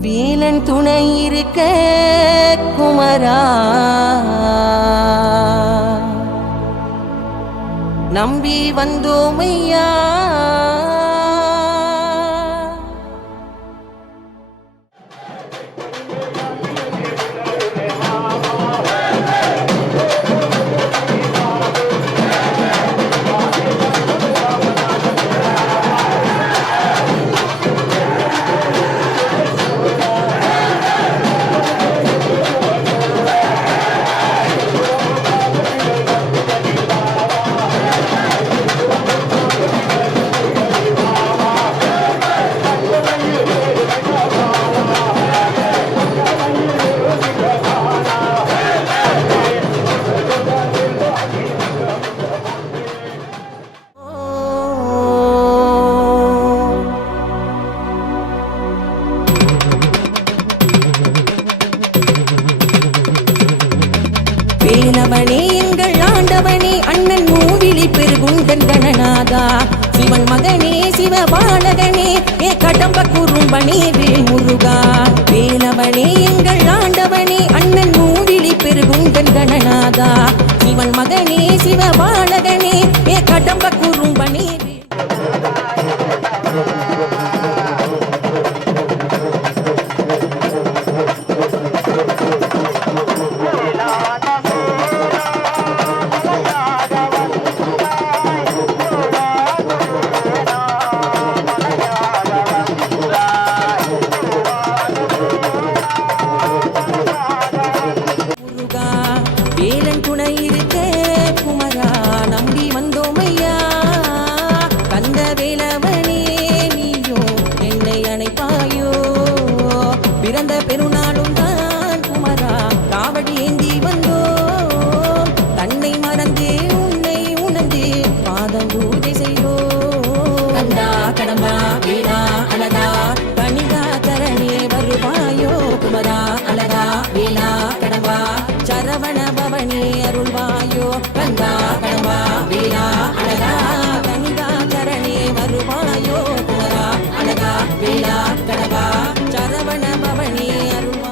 வேலன் துணை இருக்க குமரா நம்பி வந்தோமையா. வேலவனே எங்கள் ஆண்டவனே அண்ணன் மூவிலி பெருகுண்டன் கணநாதா சிவன் மகனே சிவபாலகனே ஏ கடம்ப குறும்பனே வேல் முருகா. வேலவனே எங்கள் ஆண்டவனே அண்ணன் மூவிலி பெருகுண்டன் கணநாதா சிவன் மகனே சிவபாலகனே ஏ கடம்ப குறும்பனே. வேலன் துணை இருக்க குமரா நம்பி வந்தோமையா. கந்த வேலவனே நீயோ என்னை அணைப்பாயோ. பிறந்த பெருநாளும் தான் குமரா காவடி ஏந்தி வந்தோம். தன்னை மறந்தே உன்னை உணர்ந்தே பாதம் பூஜை செய்தோ. கந்தா கடம்பா வேலா அழகா கணிதா தரணே வருவாயோ. குமரா அழகா வேலா கடம்பா சரவண பவனி அருள்வாயோ. கந்தா கடம்பா வேலா அழகா கனிதா கரணே வருவாயோ. குமரா அழகா வேலா கடம்பா சரவண பவனி அருள்வாயோ.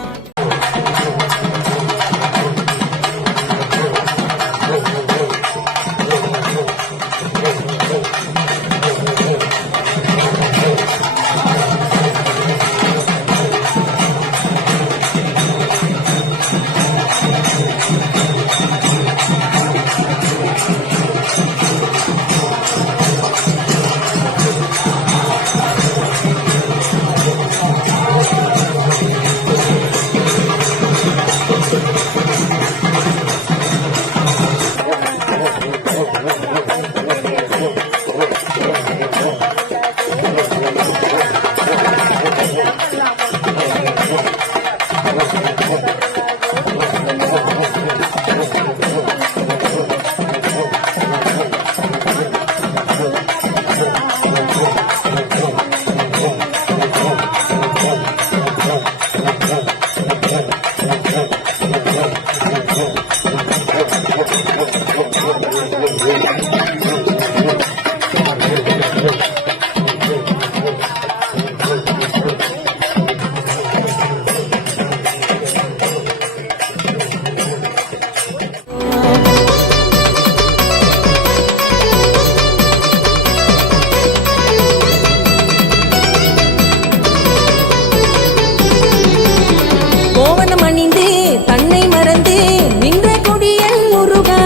கோவணம் அணிந்து தன்னை மறந்து நின்ற கொடியல் முருகா.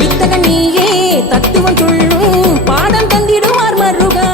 வித்தக நீயே தத்துவம் சொல்லும் பாடம் தந்திடுவார் மருகா.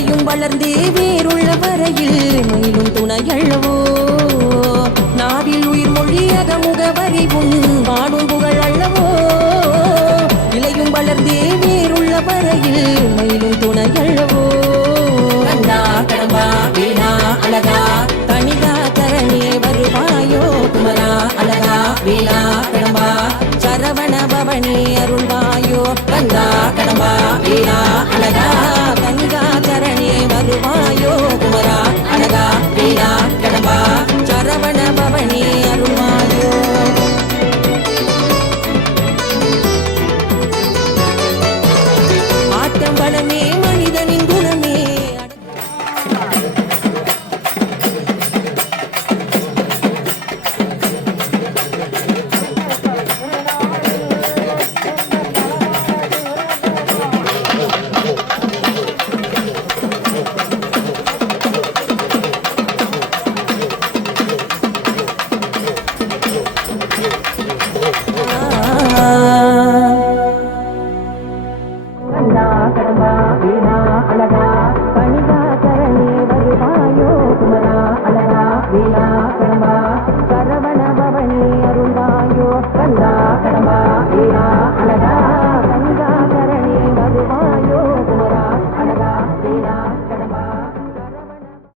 இலையும் வளர்ந்தே வேறுள்ள வரையில் மயிலும் துணையல்லவோ நாவில் உயிர் மொழியக முகவரி உன் பாடும் புகழ் அல்லவோ இலையும் வளர்ந்தே வேறுள்ள வரையில் மயிலும் துணையல்லவோ கண்டா கடம்பா வீணா அழகா தனிகா தரணி வருவாயோ குமரா அழகா வீணா கடம்பா சரவண பவனி அருள்வாயோ கண்டா கடம்பா வீணா அழகா தனிகா தரணி வருவாயோ குமரா அழகா வீணா கடம்பா சரவண பவனி அருள்வாயோ ஆட்டம் பலமே மனிதனின் குணமே சரவண பவனி அருள்வாயோ கந்தா